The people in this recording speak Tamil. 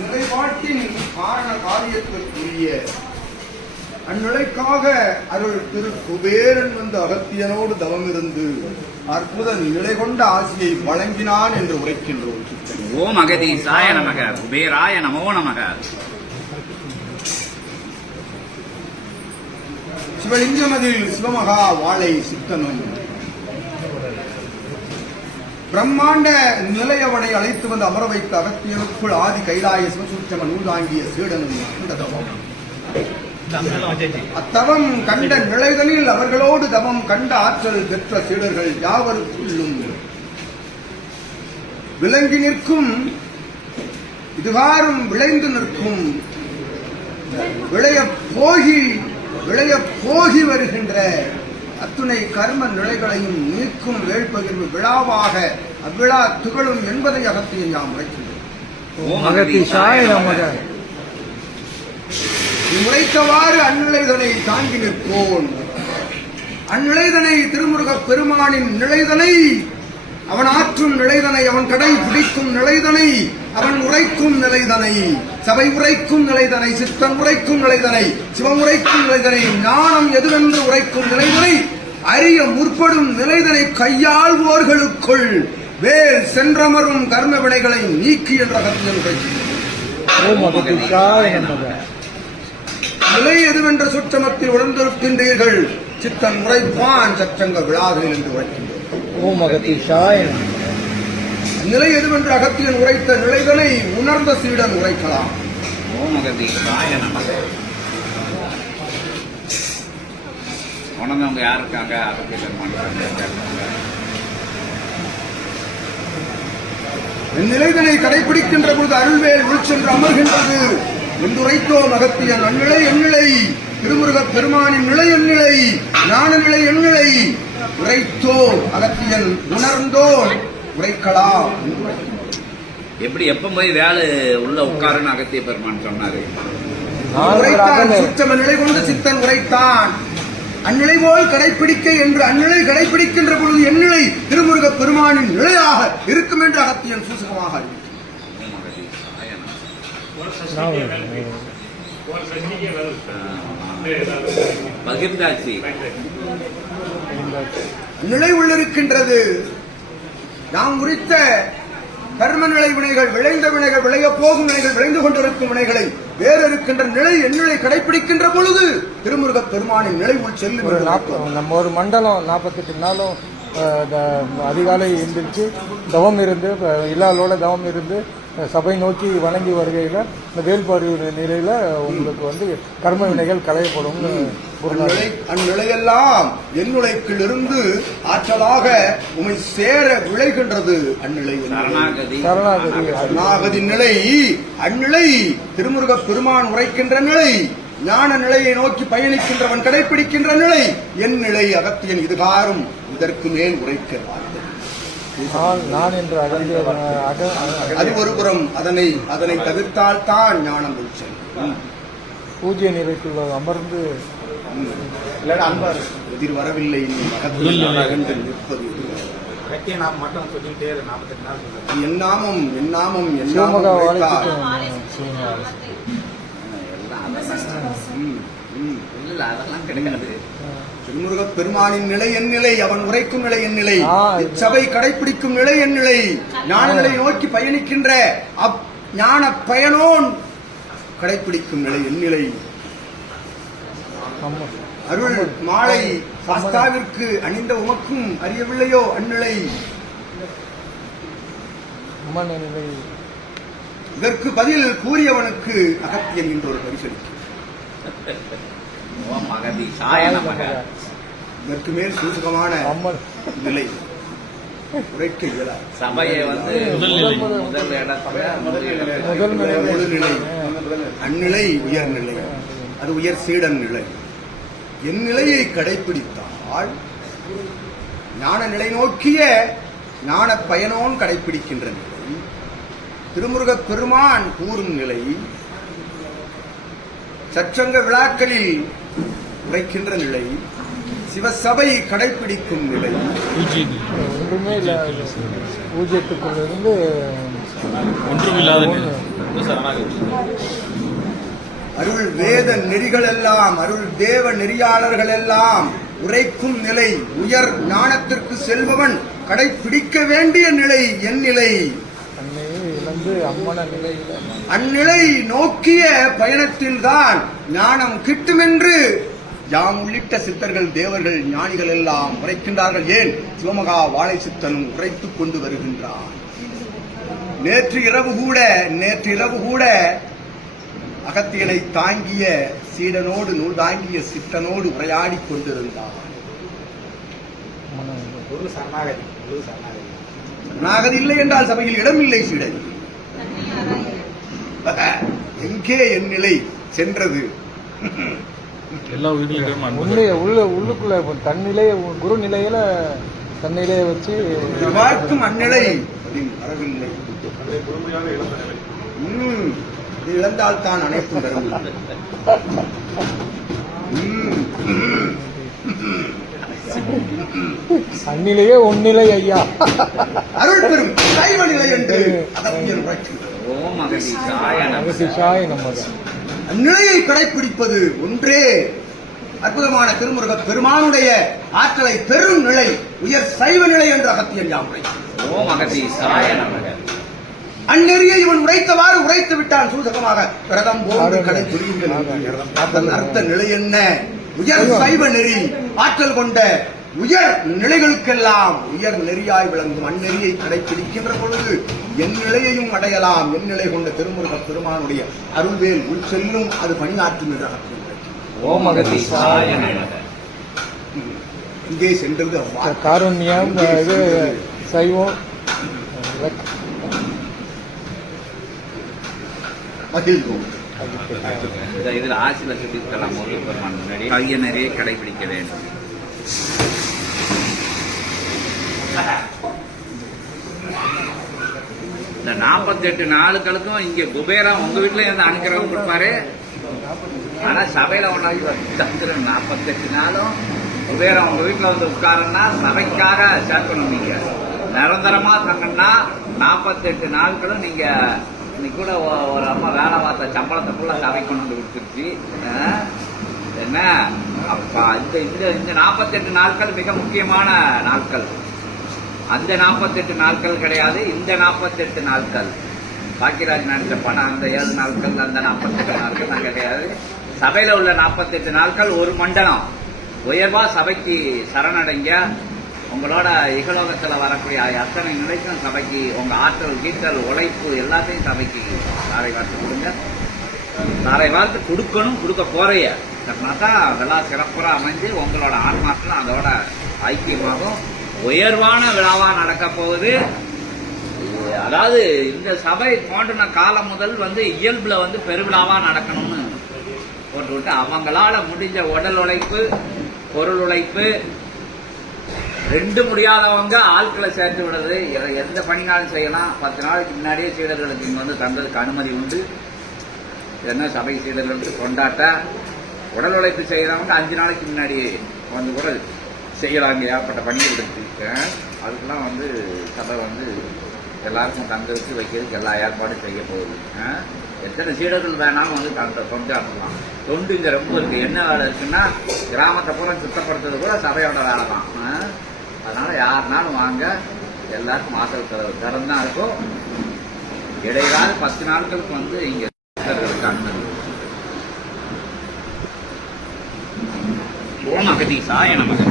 நிறைவாட்டின் காரண காரியத்திற்குரிய அந்நிலைக்காக அருள் திரு குபேரன் வந்து அகத்தியனோடு தவமிருந்து அற்புத நிலை கொண்ட ஆசியை வழங்கினான் என்று உரைக்கின்றோம். ஓம் அகதீசாய நமக குபேராய நமோ நமக சிவலிங்கமதில் சிவமகா வாழை சித்தனும் பிரம்மாண்ட நிலையவனை அழைத்து வந்து அமர வைத்த அகத்தியனுக்குள் ஆதி கைலாய சிவசூட்சம நூலாங்கிய சீடனும் அந்த தவம். அத்தவம் கண்ட நிலைகளில் அவர்களோடு தவம் கண்ட ஆற்றல் பெற்ற சீடர்கள் யாவருக்குள்ளும்? விளங்கி நிற்கும் இதுவாரும் விளைந்து நிற்கும் விளைய போகி விளைய போகி வருகின்ற அத்துணை கர்ம நிலைகளையும் நீக்கும் வேள்பகிர்வு விழாவாக அவ்விழா துகளும் என்பதை அகத்தியம் யாம் உரைக்கின்றோம் உரைத்தவாறு அந்நிலைதனை தாங்கி நிற்போன் அந்நிலைதனை திருமுருகப் பெருமானின் நிலைதனை அவன் ஆற்றும் நிலைதனை அவன் கடை பிடிக்கும் நிலைதனை அவன் உரைக்கும் நிலைதனை. சபை உரைக்கும் நிலைதனை சித்தம் உரைக்கும் நிலைதனை சிவம் உரைக்கும் நிலைதனை ஞானம் எதுவென்று உரைக்கும் நிலைதனை அறிய முற்படும் நிலைதனை கையாள்வோர்களுக்குள் வேல் சென்றமரும் கர்ம வினைகளை நீக்கி என்ற கருத்தில் நிலை எதுவென்ற சுற்றமத்தில் உணர்ந்திருக்கின்றீர்கள் சித்தன் உரைப்பான் சற்றங்க விழாவில் என்று உரைக்கின்றோம். ஓம் அகத்தீசாய நமக நிலை எதுவென்று அகத்தியன் உரைத்த நிலைகளை உணர்ந்த சீடன் உரைக்கலாம். உணர்ந்தவங்க யார் இருக்காங்க. இந்நிலைதனை கடைபிடிக்கின்ற பொழுது அருள்வேல் உள்சென்று அமர்கின்றது. என்று உரைத்தோம் அகத்தியன் அந்நிலை எந்நிலை திருமுருகப் பெருமானின் நிலை எந்நிலை ஞான நிலை எந்நிலை உரைத்தோம் அகத்தியன் உணர்ந்தோம் உரைக்கலாம். எப்படி எப்ப போய் வேலை உள்ள உட்காருன்னு அகத்திய பெருமான் சொன்னாரு? சுற்றம நிலை கொண்டு சித்தன் உரைத்தான். அந்நிலை போல் கடைப்பிடிக்க என்று அந்நிலை கடைப்பிடிக்கின்ற பொழுது எந்நிலை திருமுருக பெருமானின் நிலையாக இருக்கும் என்று அகத்தியன் சூசகமாக பகிர்ந்தாச்சு. நிலை உள்ளிருக்கின்றது. நாம் உரித்த கர்ம நிலை வினைகள் விளைந்த வினைகள் விளைய போகும் வினைகள் விளைந்து கொண்டிருக்கும் வினைகளை வேறு இருக்கின்ற நிலை எந்நிலை கடைப்பிடிக்கின்ற பொழுது திருமுருக பெருமானின் நிலை உள் செல்லும் நம்ம ஒரு மண்டலம் நாற்பத்தெட்டு நாளும் அதிகாலை எந்திரிச்சு தவம் இருந்து இல்லாலோட தவம் இருந்து சபை நோக்கி வணங்கி வருகையில் இந்த வேல்பாடு நிலையில உங்களுக்கு வந்து கர்ம வினைகள் களையப்படும் அந்நிலை அந்நிலையெல்லாம் என்னுழைக்குள் இருந்து ஆற்றலாக உமை சேர விளைகின்றது. அந்நிலை சரணாகதி. நிலை. அந்நிலை திருமுருக பெருமான் உரைக்கின்ற நிலை. ஞான நிலையை நோக்கி பயணிக்கின்றவன் கடைபிடிக்கின்ற நிலை. என் நிலை அகத்தியன் இதுகாரும் இதற்கு மேல் உரைக்கிறார் நான் நான் என்று அது ஒரு புறம். அதனை அதனை தவிர்த்தால் தான் ஞானம் உச்சல் பூஜ்ய நிலைக்குள்ள அமர்ந்து எதிர் வரவில்லை. நிற்பது. எதிர் என் நாமம் என் நாமம் என் சிவமகா நாமம் வாழ்க்கை உரைத்தார். எல்லாம் அதெல்லாம் கிடையாது திருமுருக பெருமானின் நிலை என் நிலை அவன் உரைக்கும் நிலை என் நிலை. இச்சபை கடைபிடிக்கும் நிலை என் நிலை. ஞான நிலை நோக்கி பயணிக்கின்ற அப் ஞான பயனோன் கடைபிடிக்கும் நிலை என் நிலை. அருள் மாலை சாஸ்தாவிற்கு அணிந்த உமக்கும் அறியவில்லையோ அந்நிலை? இதற்கு பதில் கூறியவனுக்கு அகத்தியன் பரிசளிக்கும். ஓம் அகதீசாய நமக இதற்கு மேல் சூசகமான நிலை. உரைக்க இயலாது சபையை வந்து முதல் நிலை. அந்நிலை உயர்நிலை அது உயர் சீடன் நிலை. என் நிலையை கடைபிடித்தால் ஞான நிலை நோக்கிய ஞான பயனோன் கடைபிடிக்கின்ற நிலை திருமுருகப் பெருமான் கூறும் நிலை சற்றங்க விழாக்களில் உரைக்கின்ற நிலை சிவசபை கடைபிடிக்கும் நிலை. ஒன்றுமே இல்ல. பூஜ்யத்துக்குள்ள இருந்து ஒன்றுமில்லாத. அருள் வேத நெறிகள் எல்லாம் அருள் தேவ நெறியாளர்கள் எல்லாம் உரைக்கும் நிலை உயர் ஞானத்திற்கு செல்பவன் கடைபிடிக்க வேண்டிய நிலை என் நிலை. அந்நிலை நோக்கிய பயணத்தில்தான் ஞானம் கிட்டுமென்று யாம் உள்ளிட்ட சித்தர்கள் தேவர்கள் ஞானிகள் எல்லாம் உரைக்கின்றார்கள். ஏன்? சிவமகா வாழை சித்தனும் உரைத்துக் கொண்டு வருகின்றான். நேற்று இரவு கூட நேற்று இரவு கூட அகத்தியனை தாங்கிய சீடனோடு நூல் தாங்கிய சித்தனோடு உரையாடிக் கொண்டிருந்தான். இல்லை என்றால் சபையில் இடமில்லை சீடன் எங்கே என் நிலை சென்றது? எல்லா உள்ளுக்குள்ள தன்னிலைய குரு நிலையில தன்னிலைய வச்சு பார்க்கும் அந்நிலை. அதில் வரவில்லை இது இழந்தால் தான் அனைத்தும் வரும் ம், தன்னிலையே உன்னிலை ஐயா. அருள் பெரும் சைவ நிலை என்று அந்நிலையை கடைப்பிடிப்பது ஒன்றே. அற்புதமான திருமுருக பெருமானுடைய ஆற்றலை பெரும் நிலை உயர் சைவ நிலை என்று அகத்தியன் யாம் உரைக்கின்றார். ஓம் அகதீசாய நமக. அந்நெறியை இவன் உரைத்தவாறு உரைத்து விட்டான். சூசகமாக விரதம் போன்று கடை புரியுங்கள் அர்த்த நிலை என்ன? உயர் சைவ நெறி. ஆற்றல் கொண்ட உயர் நிலைகளுக்கெல்லாம் உயர் நெறியாய் விளங்கும் அந்நெறியை கடைபிடிக்கின்ற பொழுது என் நிலையையும் அடையலாம். என் நிலை கொண்ட திருமுருக பெருமானுடைய அருள்வேல் உள் செல்லும். அது பணியாற்றும் என்ற இங்கே சென்றது. காருண்யம் சைவம். இலக்- இந்த இதில் ஆசி சொல்லியிருக்கலாம் முருகப்பெருமான் முன்னாடி நிறைய கடைபிடிக்க வேண்டும் இந்த நாற்பத்தெட்டு நாளுக்களுக்கும் இங்க குபேரா உங்க வீட்டுல இருந்து அனுக்கிறவங்க கொடுப்பாரு ஆனா சபையில ஒன்றாகி தந்துரு நாற்பத்தெட்டு நாளும் குபேரா உங்க வீட்டுல வந்து உட்காருன்னா சபைக்காக சேர்க்கணும் நீங்க. நிரந்தரமா தங்கன்னா நாற்பத்தெட்டு நாட்களும் நீங்க இன்னைக்கு கூட ஒரு அம்மா வேலை பார்த்த சம்பளத்தை ஃபுல்லாக சபைக்கு கொண்டு வந்து கொடுத்துருச்சு. என்ன? அப்பா இந்த இந்த இந்த நாற்பத்தெட்டு நாட்கள் மிக முக்கியமான நாட்கள். அந்த நாற்பத்தெட்டு நாட்கள் கிடையாது இந்த நாற்பத்தெட்டு நாட்கள். பாக்கியராஜ் நடித்த படம் அந்த ஏழு நாட்கள் அந்த நாற்பத்தெட்டு நாட்கள் தான் கிடையாது. சபையில் உள்ள நாற்பத்தெட்டு நாட்கள் ஒரு மண்டலம். உயர்வா சபைக்கு சரணடைங்க. உங்களோட இகலோகத்தில் வரக்கூடிய அத்தனை நிலைக்கும் சபைக்கு உங்கள் ஆற்றல் கீற்றல் உழைப்பு எல்லாத்தையும் சபைக்கு தாரை வார்த்து கொடுங்க. தாரை வார்த்து கொடுக்கணும் கொடுக்க போறைய தான் விழா சிறப்புறா அமைஞ்சு உங்களோட ஆன்மாக்கள் அதோட ஐக்கியமாகும். உயர்வான விழாவாக நடக்க போகுது. அதாவது இந்த சபை தோன்றின காலம் முதல் வந்து இயல்பில் வந்து பெருவிழாவாக நடக்கணும்னு போட்டு விட்டு அவங்களால முடிஞ்ச உடல் உழைப்பு பொருள் உழைப்பு ரெண்டு முடியாதவங்க ஆட்களை சேர்த்து விடுறது. எந்த பணினாலும் செய்யலாம். பத்து நாளைக்கு முன்னாடியே சீடர்களுக்கு இங்கே வந்து தந்ததுக்கு அனுமதி உண்டு. என்ன சபை சீடர்களுக்கு கொண்டாட்ட உடல் உழைப்பு செய்கிறவங்க அஞ்சு நாளைக்கு முன்னாடி வந்து கூட செய்யலாங்க. ஏற்பட்ட பணிகள் எடுத்துருக்கேன் அதுக்கெல்லாம் வந்து சபை வந்து எல்லாருக்கும் தங்கிறதுக்கு வைக்கிறதுக்கு எல்லா ஏற்பாடும் செய்ய போகுது. எத்தனை சீடர்கள் வேணாலும் வந்து தந்த தொண்டாட்டலாம் தொண்டு இங்கே ரொம்ப இருக்குது என்ன வேலை இருக்குன்னா கிராமத்தை பூரா சுத்தப்படுத்துறது கூட சபையோட வேலை தான் அதனால யாருனாலும் வாங்க. எல்லாருக்கும் வாசல் திறந்து தான் இருக்கும். இடையிலாவது பத்து நாட்களுக்கு வந்து இங்க சித்தர்களுக்கு அனுமதி ஓம் அகதீசாய நமக